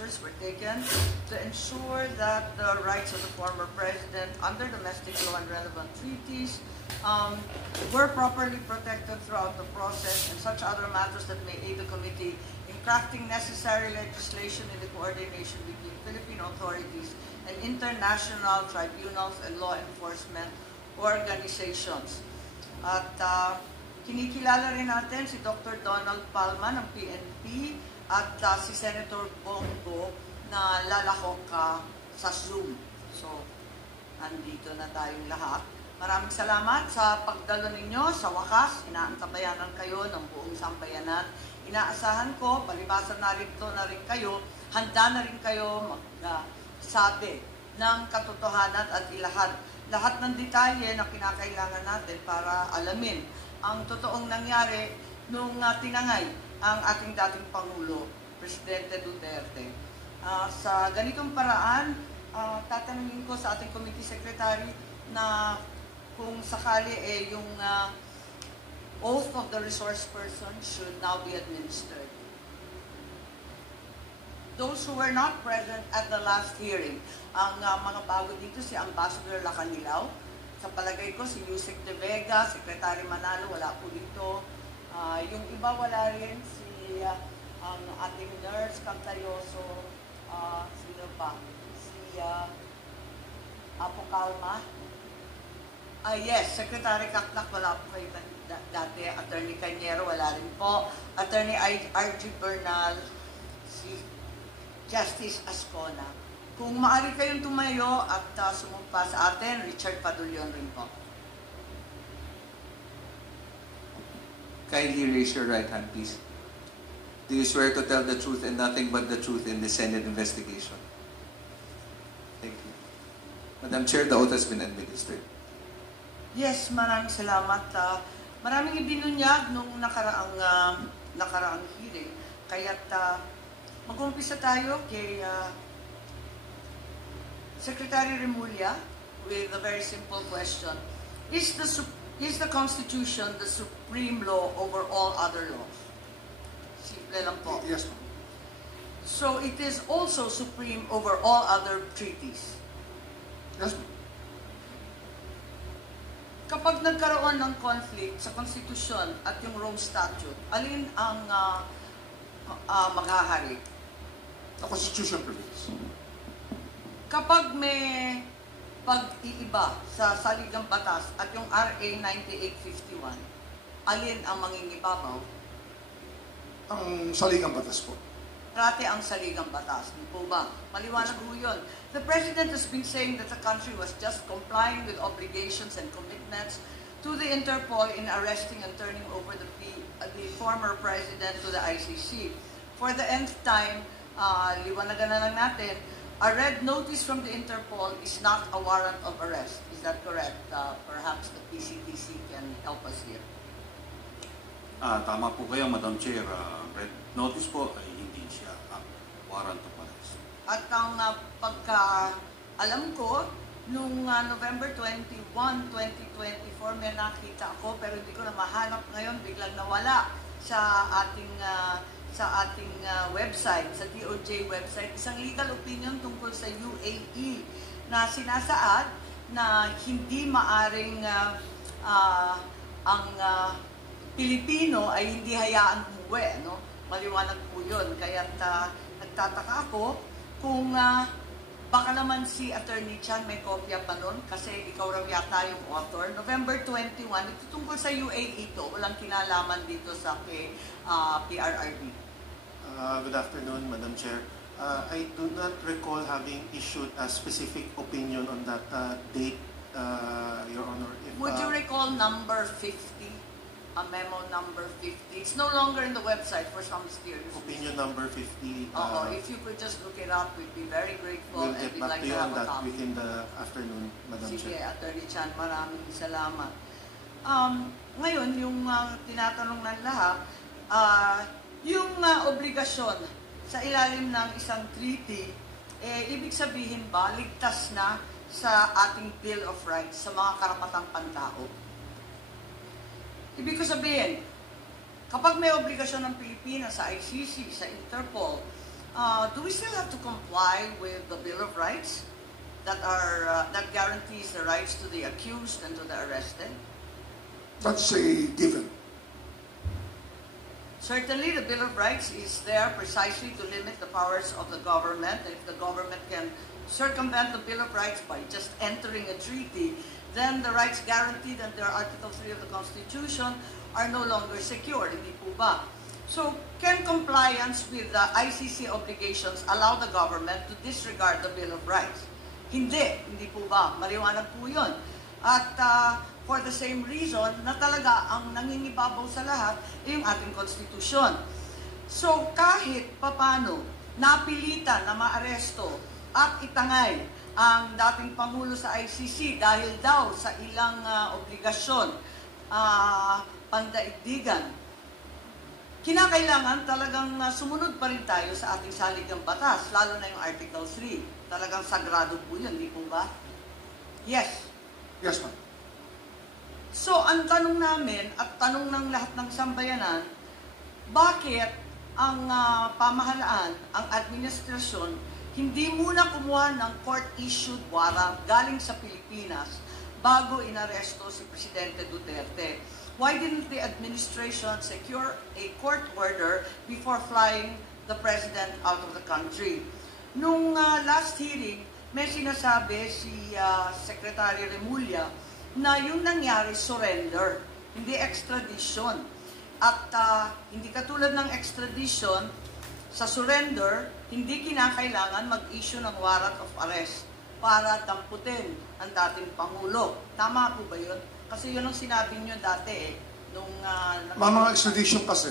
measures were taken to ensure that the rights of the former president under domestic law and relevant treaties were properly protected throughout the process, and such other matters that may aid the committee in crafting necessary legislation in the coordination between Philippine authorities and international tribunals and law enforcement organizations. At kinikilala rin natin si Dr. Donald Palma ng PNP at si Senator Bongo na lalahok sa Zoom. So, andito na tayong lahat. Maraming salamat sa pagdalo ninyo. Sa wakas, inaantabayanan kayo ng buong sambayanan. Inaasahan ko, palibasa na rin kayo, handa na rin kayo magsabi ng katotohanan at ilahad lahat ng detalye na kinakailangan natin para alamin ang totoong nangyari nung tinangay ang ating dating Pangulo, Presidente Duterte. Sa ganitong paraan, tatanungin ko sa ating Committee Secretary na kung sakali yung oath of the resource person should now be administered. Those who were not present at the last hearing, ang mga bago dito si Ambassador Lacanilaw, sa palagay ko si Yusek De Vega, Secretary Manalo, wala po dito. Yung iba wala rin, si ang ating nurse Cantayoso, sino pa? Si Apo Calma. Yes, Secretary Caclac, wala po kayo dati. Attorney Cañero, wala rin po. Attorney R.G. Bernal, si Justice Ascona. Kung maaari kayong tumayo at sumumpa sa atin, Richard Padulyon rin po. Kindly raise your right hand, please. Do you swear to tell the truth and nothing but the truth in the Senate investigation? Thank you. Madam Chair, the oath has been administered. Yes, maraming salamat. Maraming ibinunyag nung nakaraang hearing. Kaya't mag-umpisa tayo kay Secretary Remulla with a very simple question. Is the Constitution the supreme law over all other laws? Simple lang po. Yes, ma'am. So it is also supreme over all other treaties? Yes, ma'am. Kapag nagkaroon ng conflict sa Constitution at yung Rome Statute, alin ang maghahari? The Constitution prevails. Kapag may pag-iiba sa saligang batas at yung RA 9851, alin ang mangingibabaw? Ang saligang batas po. Dati ang saligang batas. Hindi po ba? Maliwanag po yun. The President has been saying that the country was just complying with obligations and commitments to the Interpol in arresting and turning over the former President to the ICC. For the nth time, liwanagan na lang natin, a red notice from the Interpol is not a warrant of arrest. Is that correct? Perhaps the PCTC can help us here. Tama po kayo, Madam Chair. Red notice po ay hindi siya warrant of arrest. At ang pagka-alam ko, nung November 21, 2024, may nakita ako pero hindi ko na mahanap ngayon, biglang nawala sa ating website, sa DOJ website, isang legal opinion tungkol sa UAE na sinasaad na hindi maaring ang Pilipino ay hindi hayaan umuwi. No? Maliwanag po yun. Kaya nagtataka ako kung baka naman si Attorney Chan may kopya pa nun kasi ikaw raw yata yung author. November 21, ito tungkol sa UAE ito. Walang kinalaman dito sa PRRD. Good afternoon, Madam Chair. I do not recall having issued a specific opinion on that date, Your Honor. Would you recall number 50? A memo number 50. It's no longer in the website for some mysterious Opinion number 50. If you could just look it up, we'd be very grateful. We'll get back to you on that within the afternoon, Madam Chair. Sige, Attorney Chan, maraming salamat. Ngayon, yung tinatanong ng lahat, yung obligasyon sa ilalim ng isang treaty, ibig sabihin ba, ligtas na sa ating Bill of Rights, sa mga karapatang pantao? Ibig sabihin, kapag may obligasyon ng Pilipinas sa ICC, sa Interpol, do we still have to comply with the Bill of Rights that guarantees the rights to the accused and to the arrested? That's a given. Certainly, the Bill of Rights is there precisely to limit the powers of the government. And if the government can circumvent the Bill of Rights by just entering a treaty, then the rights guaranteed under Article 3 of the Constitution are no longer secure. Hindi po ba? So, can compliance with the ICC obligations allow the government to disregard the Bill of Rights? Hindi po ba? Maliwanag po yun. At for the same reason na talaga ang nangingibabaw sa lahat ay yung ating konstitusyon. So, kahit papano napilitan na maaresto at itangay ang dating Pangulo sa ICC dahil daw sa ilang obligasyon, pandaigdigan, kinakailangan talagang sumunod pa rin tayo sa ating saligang batas, lalo na yung Article 3. Talagang sagrado po yun, di po ba? Yes. Yes, ma'am. So, ang tanong namin at tanong ng lahat ng sambayanan, bakit ang pamahalaan, ang administrasyon, hindi muna kumuha ng court-issued warrant galing sa Pilipinas bago inaresto si Presidente Duterte? Why didn't the administration secure a court order before flying the President out of the country? Nung last hearing, may sinasabi si Secretary Remulla na yung nangyari surrender, hindi extradition. At hindi katulad ng extradition, sa surrender, hindi kinakailangan mag-issue ng warrant of arrest para damputin ang dating Pangulo. Tama po ba yun? Kasi yun ang sinabi nyo dati nung... Mga extradition kasi,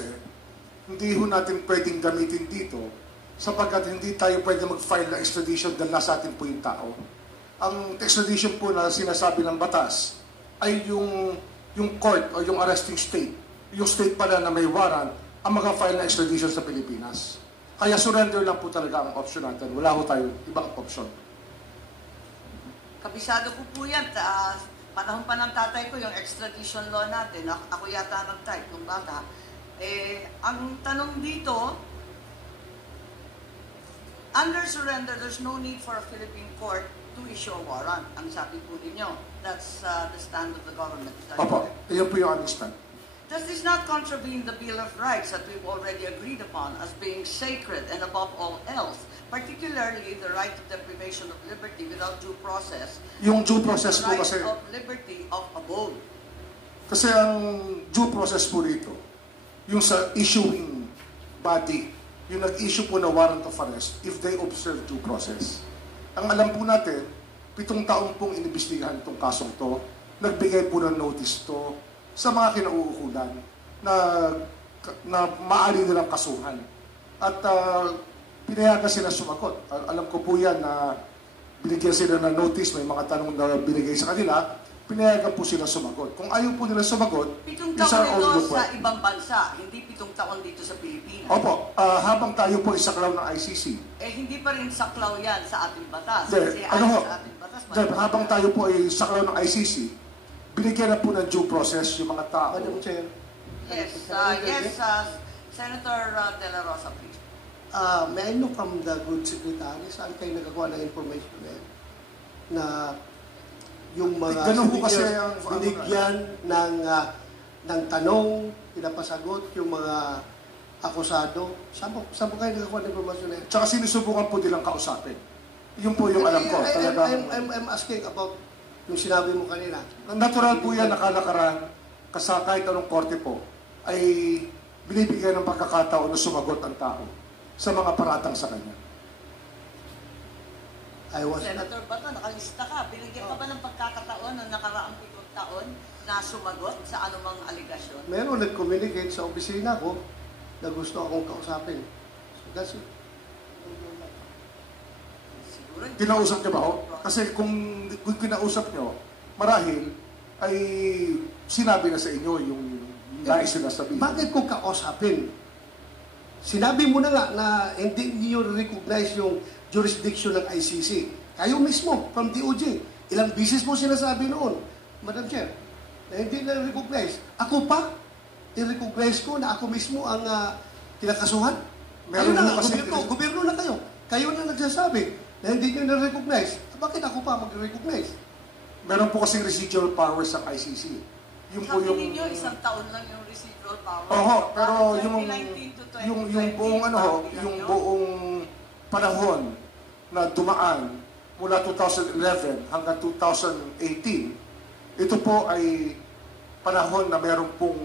hindi ho natin pwedeng gamitin dito sapagkat hindi tayo pwede mag-file na extradition dahil nasa atin po yung tao. Ang extradition po na sinasabi ng batas ay yung court o yung arresting state. Yung state pala na may warrant ang mag-file na extradition sa Pilipinas. Kaya surrender lang po talaga ang option natin. Wala ho tayong ibang option. Kabisado ko po yan. Panahon pa ng tatay ko yung extradition law natin. Ako yata nag-type nung bata. Ang tanong dito, under surrender, there's no need for a Philippine court to issue a warrant. Ang sabi po ninyo, that's the stand of the government. Opo, yun po yung understand. Does this not contravene the Bill of Rights that we've already agreed upon as being sacred and above all else, particularly the right to deprivation of liberty without due process? Yung due process po the right kasi... of liberty of abode. Kasi ang due process po dito, yung sa issuing body, yung nag-issue po na warrant of arrest, if they observe due process. Ang alam po natin, 7 taong pong inimbestigahan itong kasong to, nagbigay po ng notice to sa mga kinauukulan na maaari nilang kasuhan. At pinayagan sila sumagot. Alam ko po yan na binigyan sila ng notice, may mga tanong na binigay sa kanila, pinayagan po sila sumagot. Kung ayaw po nila sumagot, 7 taon ito sa ibang bansa, hindi 7 taon dito sa Pilipinas. Opo, habang tayo po isaklaw ng ICC. Hindi pa rin saklaw yan sa ating batas. Kasi sa ating batas, habang tayo po ay saklaw ng ICC, binigyan na po ng due process yung mga tao. Madam Chair. Yes, Senator De La Rosa, please. May I know from the good secretary, saan kayo nagkakuha ng information na yung mga speakers binigyan ng tanong, pinapasagot yung mga akusado. Saan po kayo nagkakuha ng informasyon na yun? Tsaka sinusubukan po nilang kausapin. Yun po yung alam ko. I'm asking about yung sinabi mo kanina. Natural po yan, nakalakaran, kasi kahit anong korte po, ay binibigyan ng pagkakataon na sumagot ang tao sa mga paratang sa kanya. Senator Bato, nakalista ka. Binigyan ka ba ng pagkakataon ng nakaraang 7 taon na sumagot sa anumang aligasyon? Meron nag-communicate sa opisina ko na gusto akong kausapin. So that's it. Kinausap niyo ba ho? Kasi kung kinausap niyo, marahil ay sinabi na sa inyo yung nais na sabihin. Bakit ko kausapin? Sinabi mo na nga na hindi niyo recognize yung jurisdiction ng ICC. Kayo mismo, from DOJ. Ilang bisis mo sinasabi noon, Madam Chair, na hindi na recognize. Ako pa, i-recognize ko na ako mismo ang kinakasuhan. Meron Kayo na, po kasi- gobyerno na kayo. Kayo na nagsasabi na hindi nyo na-recognize. Bakit ako pa mag-recognize? Meron po kasing residual powers ang ICC. Yung po Sabi yung... ninyo, isang taon lang yung residual power. Oho, pero Bakit yung 2019 to 2020, yung buong ano ho, parang yung yun? buong panahon na dumaan mula 2011 hanggang 2018, ito po ay panahon na meron pong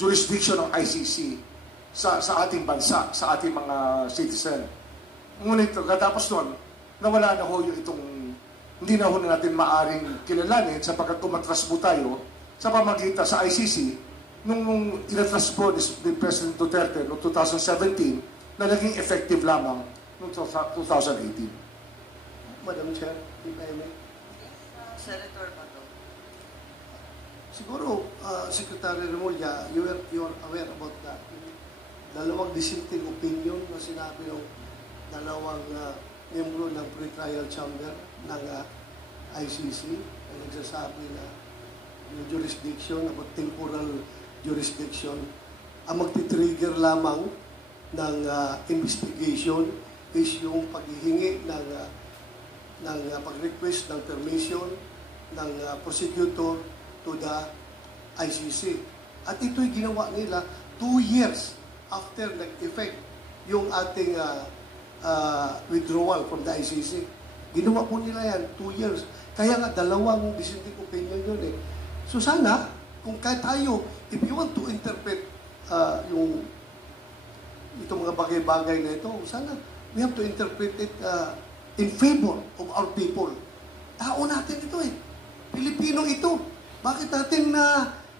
jurisdiction ng ICC sa ating bansa, sa ating mga citizen. Ngunit katapos nun, nawala na ho yung itong hindi na ho natin maaring kilalanin sapagkat umatras po tayo sa pamagitan sa ICC nung inatras po ni President Duterte noong 2017 na naging effective lamang noong 2018. Madam Chair, if I may. Senator Bato. Siguro, Secretary Remulla, you're aware about that. Dalawang dissenting opinion na sinabi ng dalawang miyembro ng pre-trial chamber ng ICC na nagsasabi na yung jurisdiction, about temporal jurisdiction, ang magti-trigger lamang ng investigation is yung paghihingi ng pag-request ng permission ng prosecutor to the ICC. At ito'y ginawa nila 2 years after nag-effect yung ating withdrawal from the ICC. Ginawa po nila yan 2 years. Kaya nga dalawang dissenting opinion yun eh. So sana, kung kahit tayo, if you want to interpret itong mga bagay-bagay na ito, sana we have to interpret it in favor of our people. Tao natin ito eh. Pilipino ito. Bakit natin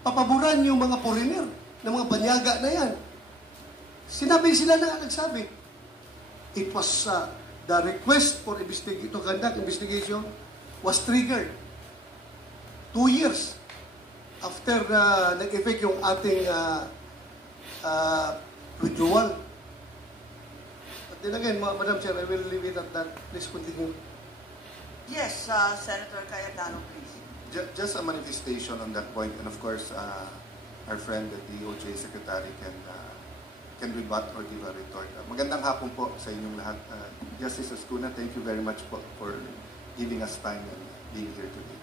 papaboran yung mga foreigner, ng mga banyaga na yan? Sila na nagsabi. It was the request for to conduct investigation was triggered 2 years after nag-effect yung ating withdrawal. But then again, Madam Chair, I will leave it at that. Please continue. Yes, Senator Cayetano, please. Just a manifestation on that point, and of course, our friend, the DOJ Secretary, can rebut or give a retort. Magandang hapon po sa inyong lahat. Justice Ascuna, thank you very much po for giving us time and being here today.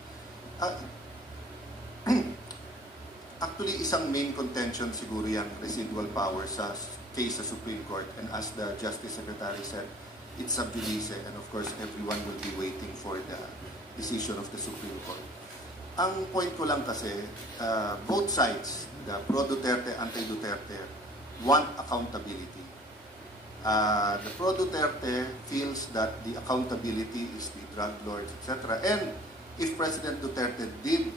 Actually, isang main contention siguro yung residual power sa case sa Supreme Court, and as the Justice Secretary said, it's sub judice, and of course, everyone will be waiting for the decision of the Supreme Court. Ang point ko lang kasi, both sides, the pro-Duterte, anti-Duterte, want accountability. The pro-Duterte feels that the accountability is the drug lords, etc. And if President Duterte did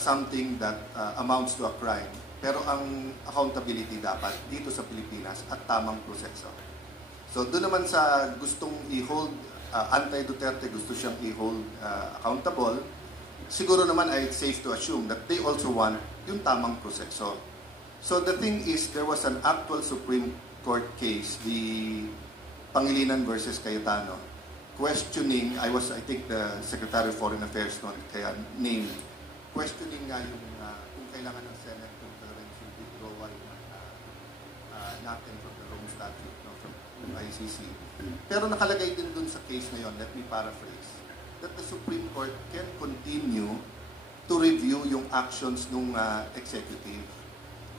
something that amounts to a crime, pero ang accountability dapat dito sa Pilipinas at tamang proseso. So doon naman sa gustong i-hold, anti-Duterte gusto siyang i-hold accountable, siguro naman ay it's safe to assume that they also want yung tamang proseso. So the thing is, there was an actual Supreme Court case, the Pangilinan versus Cayetano, questioning, I think the Secretary of Foreign Affairs noon, kaya named, questioning nga yung kung kailangan ng Senate concurrence yung withdrawal natin from the Rome Statute, from ICC. Pero nakalagay din dun sa case na yun, let me paraphrase, that the Supreme Court can continue to review yung actions ng executive.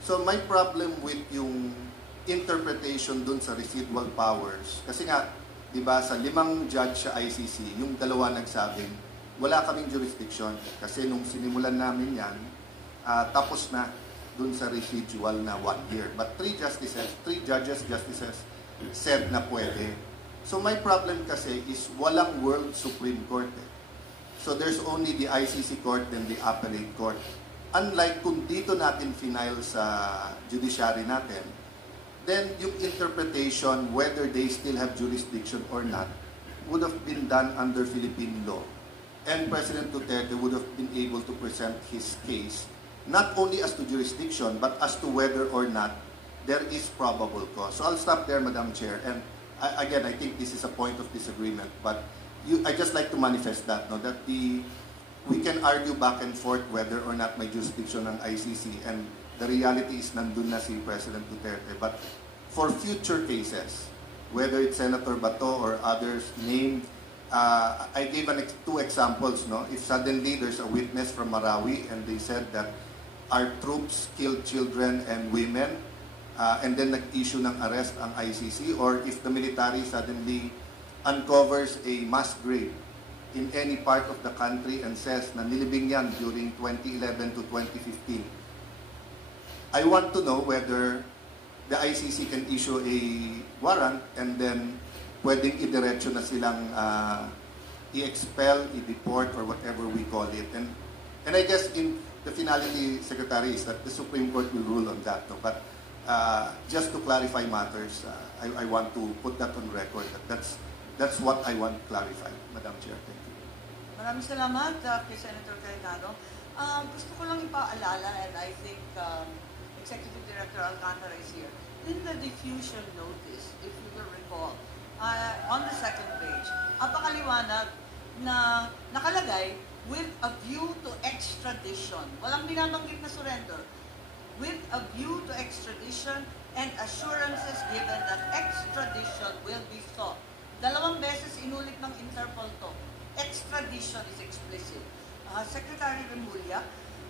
So my problem with yung interpretation dun sa residual powers, kasi nga, di ba, sa 5 judge sa ICC, yung 2 nagsabing, wala kaming jurisdiction kasi nung sinimulan namin yan, tapos na dun sa residual na 1 year. But 3 judges, justices said na pwede. So my problem kasi is walang World Supreme Court. So there's only the ICC Court and the Appellate Court. Unlike kung dito natin final sa judiciary natin, then yung interpretation, whether they still have jurisdiction or not, would have been done under Philippine law. And President Duterte would have been able to present his case, not only as to jurisdiction, but as to whether or not there is probable cause. So I'll stop there, Madam Chair. And again, I think this is a point of disagreement, but I just like to manifest that, that we can argue back and forth whether or not may jurisdiction ng ICC, and the reality is nandun na si President Duterte. But for future cases, whether it's Senator Bato or others named. I gave two examples. No, if suddenly there's a witness from Marawi and they said that our troops killed children and women, and then nag-issue ng arrest ang ICC, or if the military suddenly uncovers a mass grave in any part of the country and says na nilibing yan during 2011 to 2015. I want to know whether the ICC can issue a warrant and then pwedeng idiretso na silang i-expel, i-deport, or whatever we call it. And I guess in the finality, Secretary, is that the Supreme Court will rule on that. No? But just to clarify matters, I want to put that on record. That's what I want clarified, Madam Chair. Thank you. Maraming salamat kay Senator Cayetano. Gusto ko lang ipaalala, and I think Executive Director Alcantara is here. In the diffusion notice, if you will recall, on the second page, apakaliwanag na nakalagay with a view to extradition. Walang binabanggit na surrender. With a view to extradition and assurances given that extradition will be sought. 2 beses inulit ng Interpol to. Extradition is explicit. Secretary Remulla,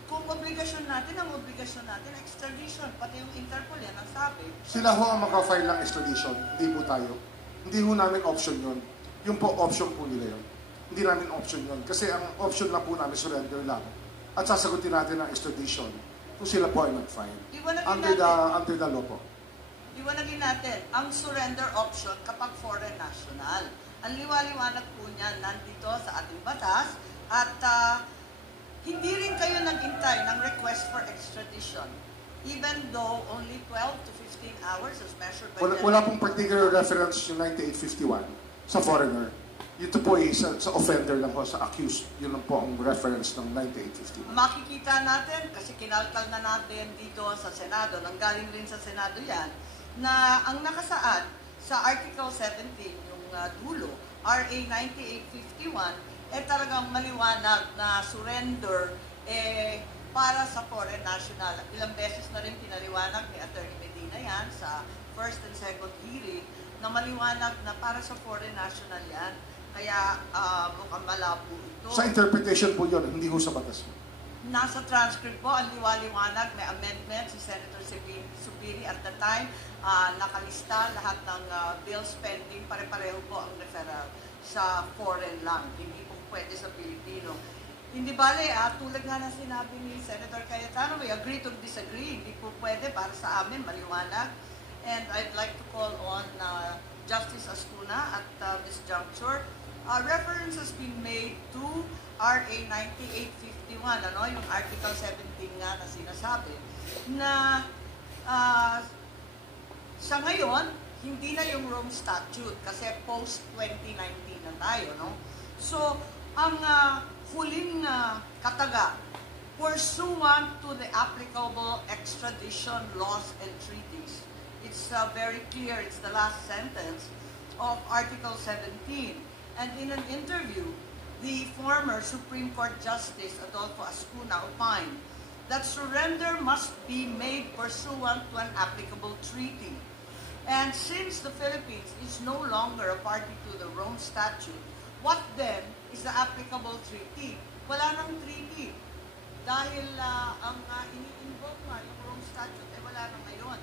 kung obligasyon natin, extradition, pati yung Interpol yan ang sabi. Sila ho ang makafile ng extradition, hindi po tayo. Hindi ho namin option yun. Yung po, option po nila yun. Hindi namin option yun. Kasi ang option na po namin, surrender lang. At sasagutin natin ang extradition kung sila po ay mag-file. Under the law po. Iwanagin natin, ang surrender option kapag foreign national. Ang liwaliwanag po niyan nandito sa ating batas at hindi rin kayo nag-intay ng request for extradition. Even though only 12 to 15 hours as measured by Wala pong particular reference yung 9851 sa foreigner. Ito po ay sa offender lang po, sa accused. Yun lang po ang reference ng 9851. Makikita natin, kasi kinalkal na natin dito sa Senado, nanggaling rin sa Senado yan, na ang nakasaad sa Article 17, yung dulo, RA 9851, talagang maliwanag na surrender para sa foreign national. Ilang beses na rin pinaliwanag ni Attorney Medina yan sa first and second hearing na maliwanag na para sa foreign national yan. Kaya mukhang malabo ito. Sa interpretation po yun, hindi ho sa batas. Nasa transcript po, ang liwaliwanag, may amendment si Senator Subiri at the time, nakalista lahat ng bill spending, pare-pareho po ang referral sa foreign lang, hindi po pwede sa Pilipino. Hindi bale, tulad nga na sinabi ni Senator Cayetano, we agree to disagree, hindi po pwede para sa amin, maliwanag. And I'd like to call on Justice Astuna at this juncture. Reference has been made to RA 9851, yung Article 17 nga na sinasabi, na sa ngayon, hindi na yung Rome Statute kasi post-2019 na tayo, no? So, ang huling kataga, pursuant to the applicable extradition laws and treaties. It's very clear, it's the last sentence of Article 17. And in an interview, the former Supreme Court Justice Adolfo Ascuna opined that surrender must be made pursuant to an applicable treaty. And since the Philippines is no longer a party to the Rome Statute, what then is the applicable treaty? Wala nang treaty. Dahil ang ini-invoke nga yung Rome Statute, wala na ngayon.